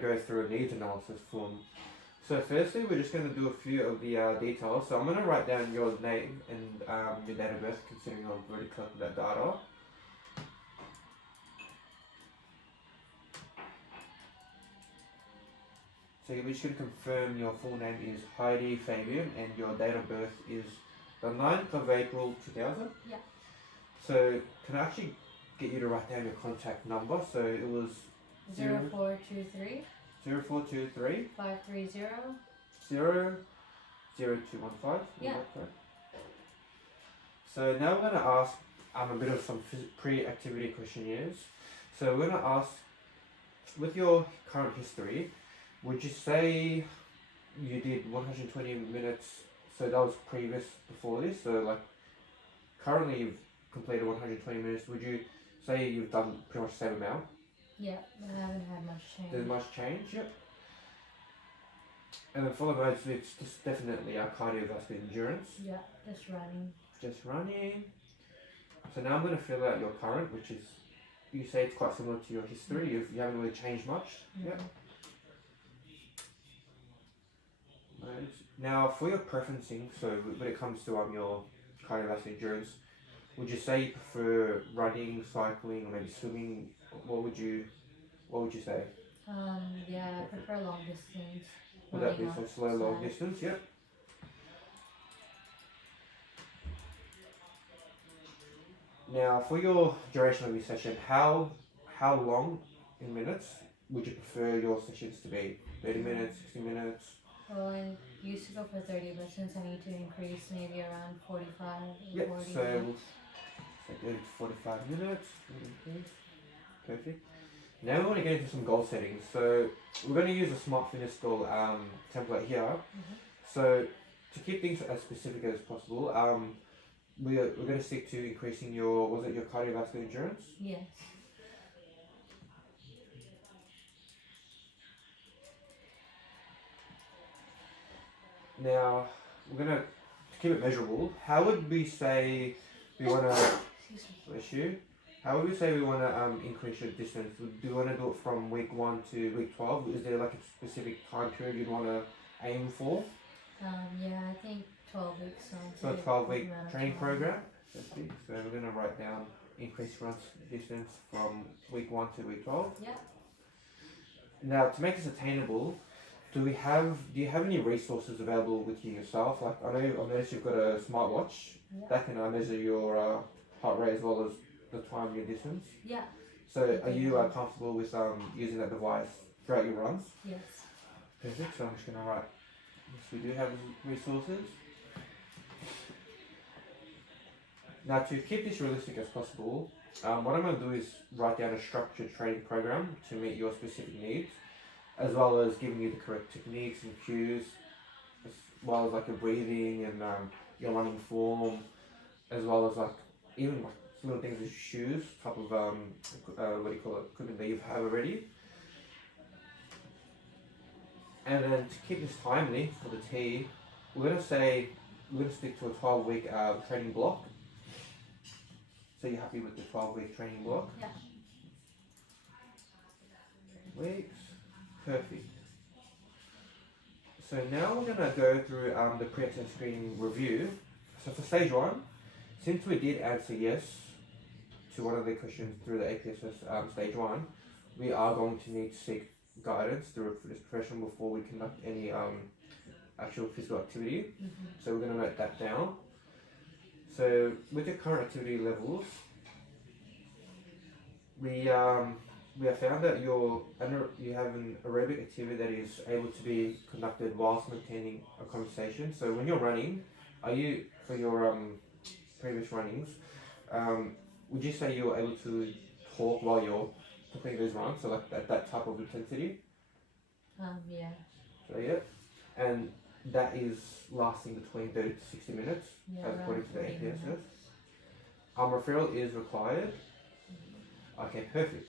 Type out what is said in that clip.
to go through a needs analysis form. So firstly, we're just going to do a few of the details. So I'm going to write down your name and your date of birth, considering I've already collected that data. So we're just going to confirm your full name is Heidi Fabian and your date of birth is the 9th of April 2000? Yeah. So can I actually get you to write down your contact number? So it was 0423 0423 530 0215. Yeah. Correct? So now we're going to ask a bit of some pre-activity questionnaires. So we're going to ask, with your current history, would you say you did 120 minutes? So that was previous before this. So like currently you've completed 120 minutes. Would you say you've done pretty much the same amount? Yeah, I haven't had much change. There's much change, yep. And then for the modes, it's just definitely our cardiovascular endurance. Yeah, just running. Just running. So now I'm going to fill out your current, which is, you say it's quite similar to your history. You haven't really changed much. Yep. Modes. Now for your preferencing, so when it comes to your cardiovascular endurance, would you say you prefer running, cycling, or maybe swimming? What would you say? Yeah, I prefer long distance. Would that be so slow, long distance? Yep. Now, for your duration of your session, how long in minutes would you prefer your sessions to be? 30 minutes, 60 minutes? Well, I used to go for 30, but since I need to increase, maybe around 45 or yep, 40 so minutes. 30 to 45 minutes. Perfect. Now we want to get into some goal settings. So we're going to use a Smart Fitness goal template here. So to keep things as specific as possible, we're going to stick to increasing your cardiovascular endurance? Yes. Now we're going to keep it measurable. How would we say we want to How would we say we want to increase your distance? Do you want to do it from week 1 to week 12? Is there like a specific time period you'd want to aim for? Yeah, I think 12 weeks sounds So a 12-week training program. So we're going to write down increase run distance from week 1 to week 12. Yeah. Now to make this attainable, do you have any resources available with you yourself? Like I've noticed you've got a smartwatch that can measure your heart rate as well as the time, your distance. Yeah. So are you comfortable with using that device throughout your runs? Yes. Perfect. So I'm just going to write, yes, we do have resources. Now to keep this realistic as possible, what I'm going to do is write down a structured training program to meet your specific needs, as well as giving you the correct techniques and cues, as well as like your breathing and your running form, as well as like even like little things as shoes, type of equipment that you have already. And then to keep this timely for the T, we're going to stick to a 12-week training block. So you're happy with the 12-week training block? Yeah. Weeks. Perfect. So now we're going to go through the pre-access screening review. So for stage 1, since we did answer yes to one of the questions through the APSS stage 1, we are going to need to seek guidance through a fitness professional before we conduct any actual physical activity. So we're going to note that down. So with your current activity levels, we have found that you have an aerobic activity that is able to be conducted whilst maintaining a conversation. So when you're running, for your previous runnings, would you say you're able to talk while you're completing those runs? So like at that type of intensity? Yeah. So yeah, and that is lasting between 30 to 60 minutes, as according to the APSS. Referral is required. Okay, perfect.